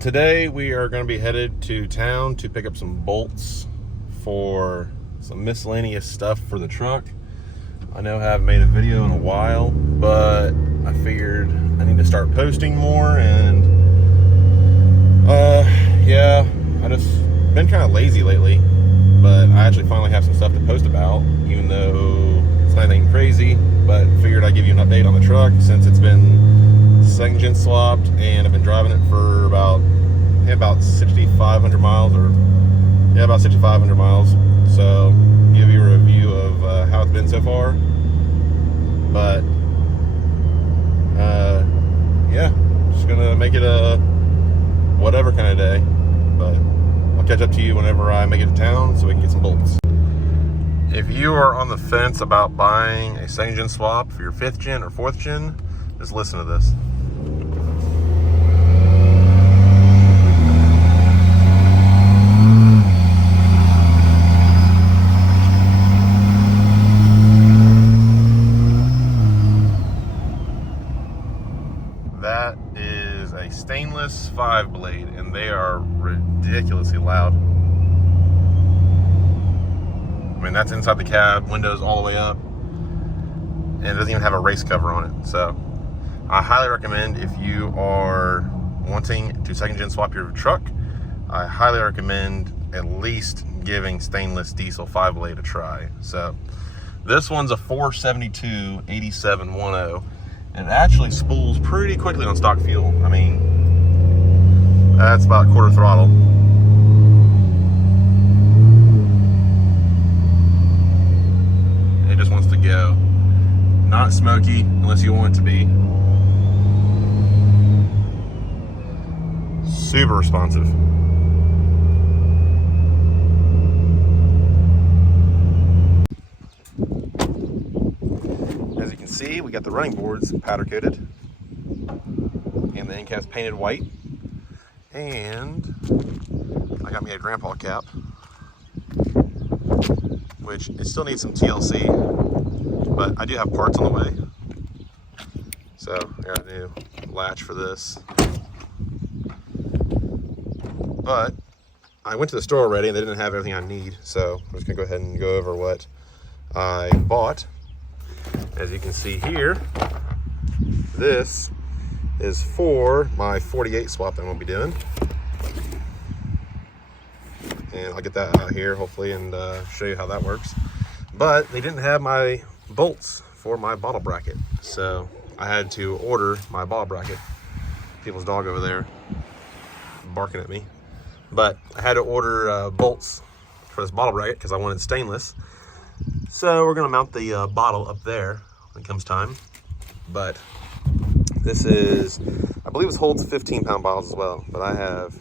Today we are going to be headed to town to pick up some bolts for some miscellaneous stuff for the truck. I know I haven't made a video in a while, but I figured I need to start posting more, and yeah, I just been kind of lazy lately, but I actually finally have some stuff to post about, even though it's not anything crazy, but figured I'd give you an update on the truck since it's been second gen swapped and I've been driving it for about 6,500 miles, or yeah, about 6,500 miles. So give you a review of how it's been so far. But yeah, just gonna make it a whatever kind of day, but I'll catch up to you whenever I make it to town so we can get some bolts. If you are on the fence about buying a second gen swap for your 5th gen or 4th gen, just listen to this. That is a stainless 5 blade, and they are ridiculously loud. I mean, that's inside the cab, windows all the way up, and it doesn't even have a race cover on it. So I highly recommend, if you are wanting to second gen swap your truck, I highly recommend at least giving stainless diesel 5 blade a try. So this one's a 472 8710. And it actually spools pretty quickly on stock fuel. I mean, that's about quarter throttle. It just wants to go. Not smoky unless you want it to be. Super responsive. As you can see, we got the running boards powder coated and the end caps painted white, and I got me a grandpa cap, which it still needs some TLC, but I do have parts on the way. So I got a new latch for this, but I went to the store already and they didn't have everything I need, so I'm just gonna go ahead and go over what I bought. As you can see here, this is for my 48 swap that I'm gonna be doing, and I'll get that out here hopefully and show you how that works. But they didn't have my bolts for my bottle bracket, so I had to order my bottle bracket. People's dog over there barking at me, but I had to order bolts for this bottle bracket because I wanted stainless. So we're gonna mount the bottle up there when it comes time. But this is, I believe it holds 15-pound bottles as well, but I have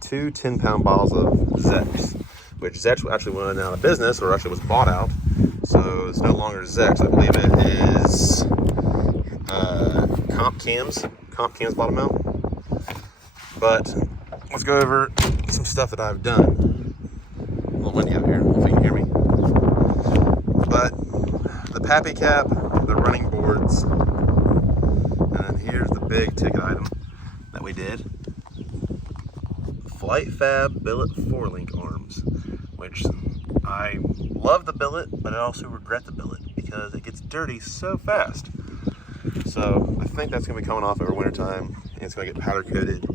2 10-pound bottles of Zex, which Zex actually went out of business, or actually was bought out, so it's no longer Zex. I believe it is Comp Cams bottom mount. But let's go over some stuff that I've done. A little windy out here, if you can hear me. But the pappy cap, the running boards, and then here's the big ticket item that we did. Flight FAB Billet 4-link arms, which I love the billet, but I also regret the billet because it gets dirty so fast. So I think that's going to be coming off over winter time, and it's going to get powder coated.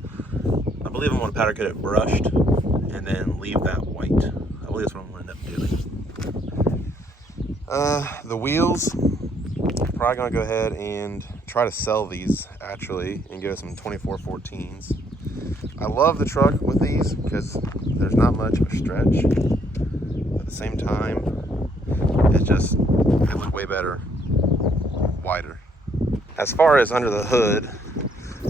I believe I'm going to powder coat it brushed and then leave that white. I believe that's what I'm going to end up doing. The wheels, probably gonna go ahead and try to sell these actually and go some 2414s. I love the truck with these because there's not much of a stretch. At the same time, they look way better, wider. As far as under the hood,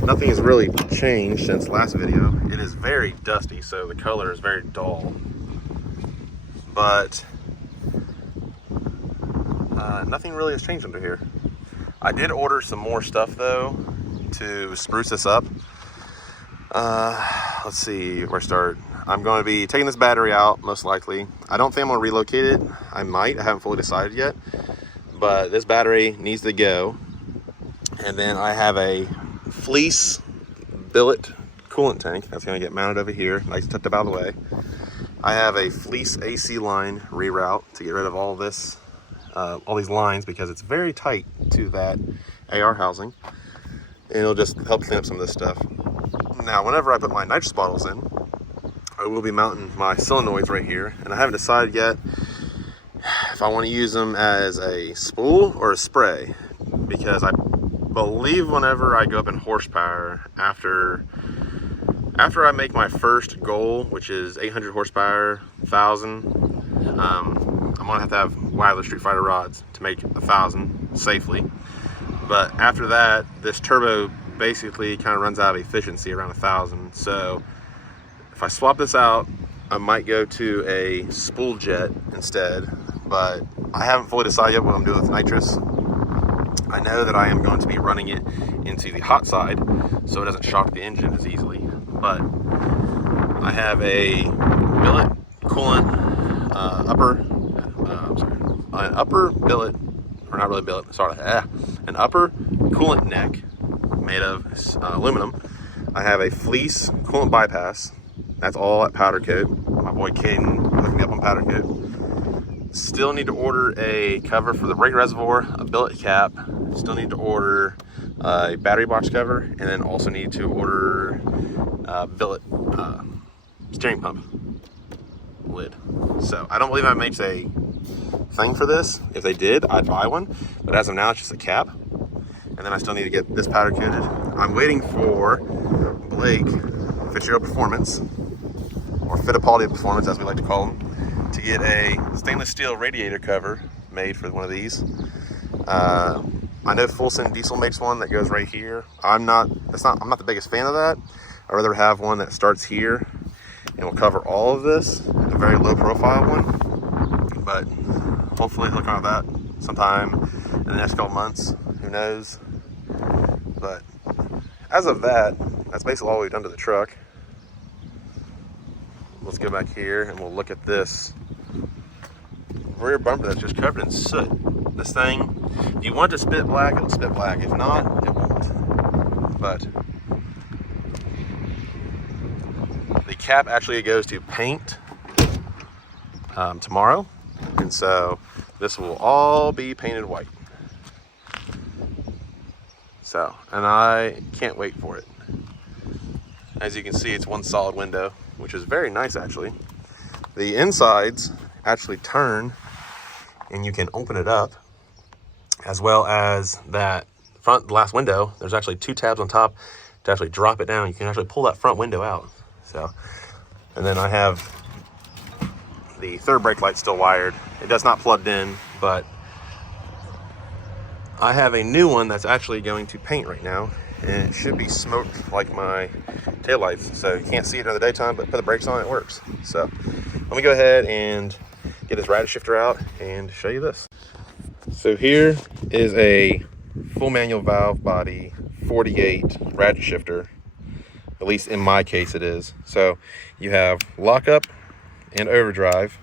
nothing has really changed since last video. It is very dusty, so the color is very dull. But nothing really has changed under here. I did order some more stuff though to spruce this up. Let's see where to start. I'm going to be taking this battery out most likely. I don't think I'm going to relocate it. I might. I haven't fully decided yet. But this battery needs to go. And then I have a fleece billet coolant tank. That's going to get mounted over here, nice tucked up out of the way. I have a fleece AC line reroute to get rid of all this, all these lines, because it's very tight to that AR housing, and it'll just help clean up some of this stuff. Now, whenever I put my nitrous bottles in, I will be mounting my solenoids right here, and I haven't decided yet if I want to use them as a spool or a spray, because I believe whenever I go up in horsepower, after I make my first goal, which is 800 horsepower, 1,000, I'm gonna have to have wireless Street Fighter rods to make 1,000 safely. But after that, this turbo basically kind of runs out of efficiency around 1,000. So if I swap this out, I might go to a spool jet instead, but I haven't fully decided yet what I'm doing with nitrous. I know that I am going to be running it into the hot side so it doesn't shock the engine as easily, but I have a billet coolant an upper billet, or not really billet, sorry, an upper coolant neck made of aluminum. I have a fleece coolant bypass. That's all at powder coat. My boy Caden hooked me up on powder coat. Still need to order a cover for the brake reservoir, a billet cap. Still need to order a battery box cover, and then also need to order a billet steering pump lid. So I don't believe I made a thing for this. If they did, I'd buy one, but as of now, it's just a cap. And then I still need to get this powder coated. I'm waiting for Blake, Fitzgerald Performance, or Fittipaldi Performance as we like to call them, to get a stainless steel radiator cover made for one of these. I know Fulson Diesel makes one that goes right here. I'm not the biggest fan of that. I'd rather have one that starts here and will cover all of this, a very low profile one. But hopefully look at that sometime in the next couple months. Who knows? But as of that, that's basically all we've done to the truck. Let's go back here and we'll look at this rear bumper that's just covered in soot. This thing, if you want to spit black, it'll spit black. If not, it won't. But the cap actually goes to paint tomorrow, and so this will all be painted white. So, and I can't wait for it. As you can see, it's one solid window, which is very nice actually. The insides actually turn and you can open it up, as well as that front glass window. There's actually two tabs on top to actually drop it down. You can actually pull that front window out. So, and then I have the third brake light still wired. It does not plugged in, but I have a new one that's actually going to paint right now, and it should be smoked like my taillights. So you can't see it during the daytime, but put the brakes on, it works. So let me go ahead and get this radiator shifter out and show you this. So here is a full manual valve body 48 radiator shifter. At least in my case it is. So you have lockup and overdrive,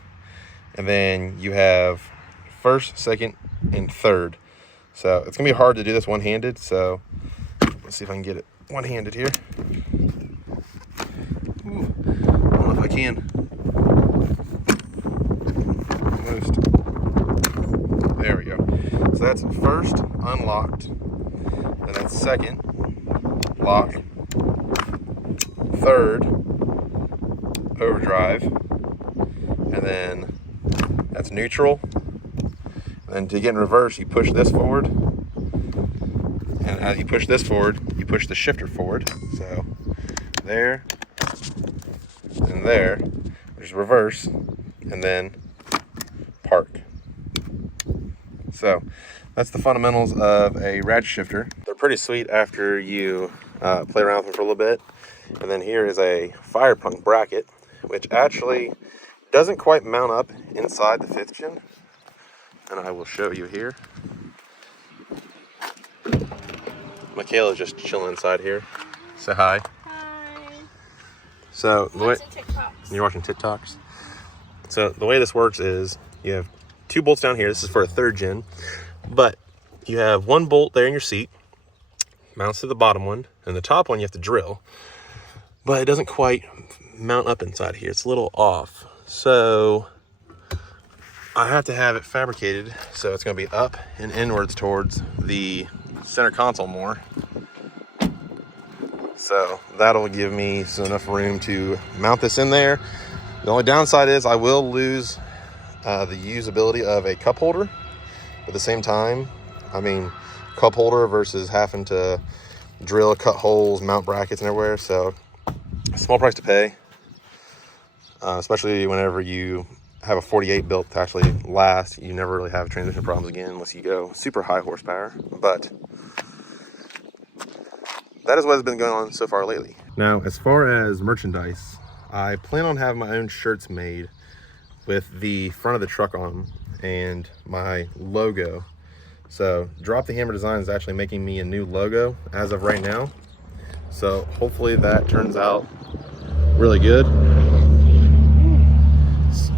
and then you have first, second, and third. So it's gonna be hard to do this one-handed, so let's see if I can get it one-handed here. Ooh, I don't know if I can. Almost. There we go. So that's first, unlocked, and then second, lock, third, overdrive, and then that's neutral. And then to get in reverse, you push this forward, and as you push this forward, you push the shifter forward. So there and there, which is reverse, and then park. So that's the fundamentals of a radiator shifter. They're pretty sweet after you play around with them for a little bit. And then here is a fire pump bracket, which actually doesn't quite mount up inside the 5th gen. And I will show you here. Michaela's just chilling inside here. Say hi. Hi. So the way you're watching TikToks. So the way this works is you have 2 bolts down here. This is for a 3rd gen, but you have 1 bolt there in your seat, mounts to the bottom one, and the top one you have to drill. but it doesn't quite mount up inside here. It's a little off. So I have to have it fabricated. So it's gonna be up and inwards towards the center console more. So that'll give me enough room to mount this in there. The only downside is I will lose the usability of a cup holder. At the same time, I mean, cup holder versus having to drill, cut holes, mount brackets and everywhere. So small price to pay, especially whenever you have a 48 built to actually last. You never really have transmission problems again unless you go super high horsepower. But that is what has been going on so far lately. Now, as far as merchandise, I plan on having my own shirts made with the front of the truck on them and my logo. So Drop the Hammer Design is actually making me a new logo as of right now. So hopefully that turns out really good. It's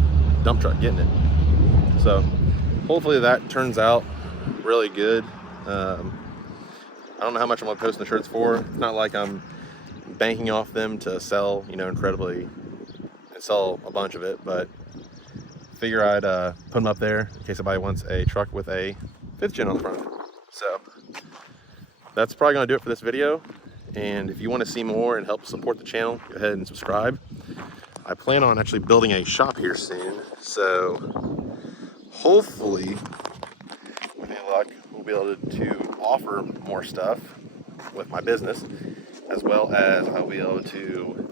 dump truck getting it. So hopefully that turns out really good. I don't know how much I'm gonna post the shirts for. It's not like I'm banking off them to sell, you know, incredibly, and sell a bunch of it, but figure I'd put them up there in case somebody wants a truck with a 5th gen on the front. So that's probably gonna do it for this video. And if you want to see more and help support the channel, go ahead and subscribe. I plan on actually building a shop here soon. So hopefully, with any luck, we'll be able to offer more stuff with my business, as well as I'll be able to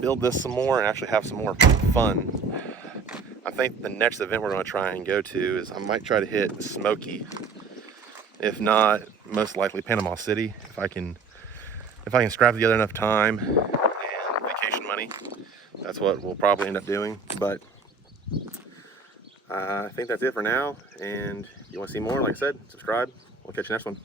build this some more and actually have some more fun. I think the next event we're going to try and go to is I might try to hit Smoky. If not, most likely Panama City. If I can scrap together enough time and vacation money, that's what we'll probably end up doing. But I think that's it for now. And if you want to see more, like I said, subscribe. We'll catch you next one.